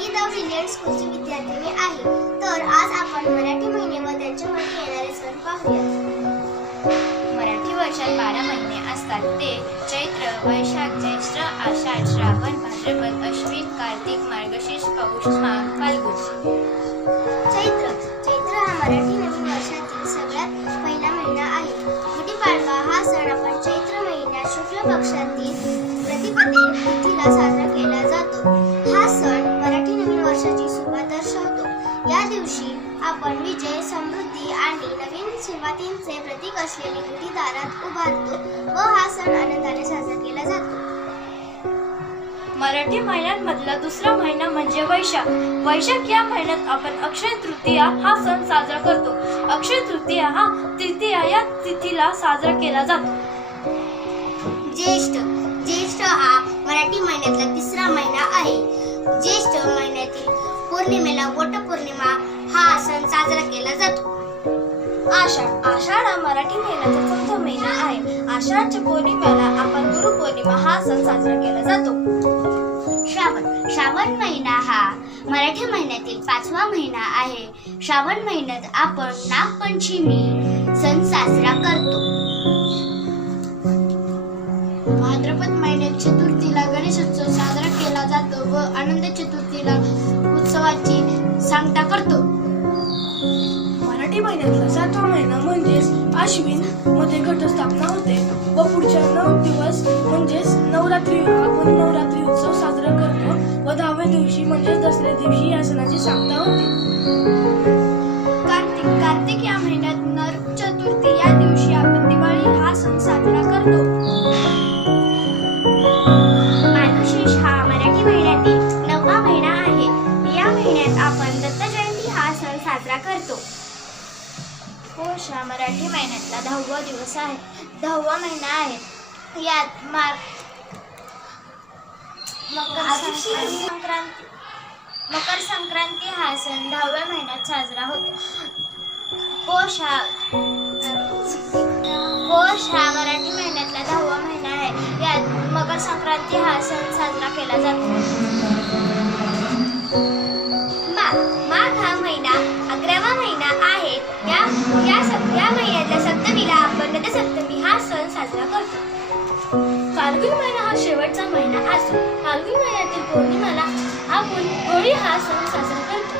Me the brilliant स्कूलची विद्यार्थिनी आहे. तर आज आपण मराठी महिने व त्यांच्यामध्ये येणारे सण पाहूया. मराठी वर्षात 12 महिने असतात. ते चैत्र, वैशाख, ज्येष्ठ, आषाढ, श्रावण, भाद्रपद, अश्विन, कार्तिक, मार्गशीर्ष, पौष, माघ, फाल्गुन. चैत्र हा मराठी नवीन वर्षातील सगळ्यात पहिला महिना आहे. गुढीपाडवा हा सण आपण चैत्र महिन्यात शुक्ल पक्षातील प्रतिपदे तिथीला साजरा केला जातो. हा सण मराठी नवीन वर्षाची सुरुवात दर्शवतो. या दिवशी आपण विजय, समृद्धी आणि नवीन सुरुवातींचे प्रतीक असलेली गुढी दारात उभारतो व हा सण आनंदाने साजरा केला जातो. मराठी महिन्यांमधला दुसरा महिना म्हणजे वैशाख. वैशाख या महिन्यात आपण अक्षय तृतीया हा सण साजरा करतो. अक्षय तृतीया हा तृतीया या तिथीला साजरा केला जातो. ज्येष्ठ हा मराठी महिन्यातला तिसरा महिना आहे. ज्येष्ठ महिन्यातील पौर्णिमेला वटपौर्णिमा हा सण साजरा केला जातो. आषाढ हा मराठी महिन्याचा चौथा महिना आहे. आषाढच्या पौर्णिमेला आपण गुरुपौर्णिमा हा सण साजरा केला जातो. श्रावण महिना हा मराठी महिन्यातील 5वा महिना आहे. श्रावण महिन्यात आपण नागपंचमी सण साजरा करतो. भाद्रपद महिन्यात चतुर्थीला गणेशोत्सव साजरा केला जातो व अनंत चतुर्थीला उत्सवाची सांगता करतो. मराठी महिन्यातला 7वा महिना म्हणजेच आश्विन मध्ये घटस्थापना होते व पुढच्या 9 दिवस म्हणजेच नवरात्री आपण नवरात्री उत्सव साजरा करतो व 10व्या दिवशी म्हणजेच दसऱ्या दिवशी या सणाची सांगता होते. कार्तिक या महिन्यात नरक चतुर्थी या दिवशी आपण दिवाळी हा सण साजरा करतो. मार्गशीर्ष हा मराठी महिन्यातील 9वा महिना आहे. या महिन्यात आपण दत्त जयंती हा सण साजरा करतो. पौष हा मराठी महिन्यातला 10वा महिना आहे. यात मकर संक्रांती हा सण 10व्या महिन्यात साजरा होतो. पौष हा मराठी महिन्यातला 10वा महिना आहे. यात मकर संक्रांती हा सण साजरा केला जातो. माघ हा महिना 11वा महिना आहे. या महिन्यातल्या सप्तमीला आपण रथसप्तमी हा सण साजरा करतो. फाल्गुन महिना हा शेवटचा महिना असून फाल्गुन महिन्यातील पौर्णिमेला आपण होळी हा सण साजरा करतो.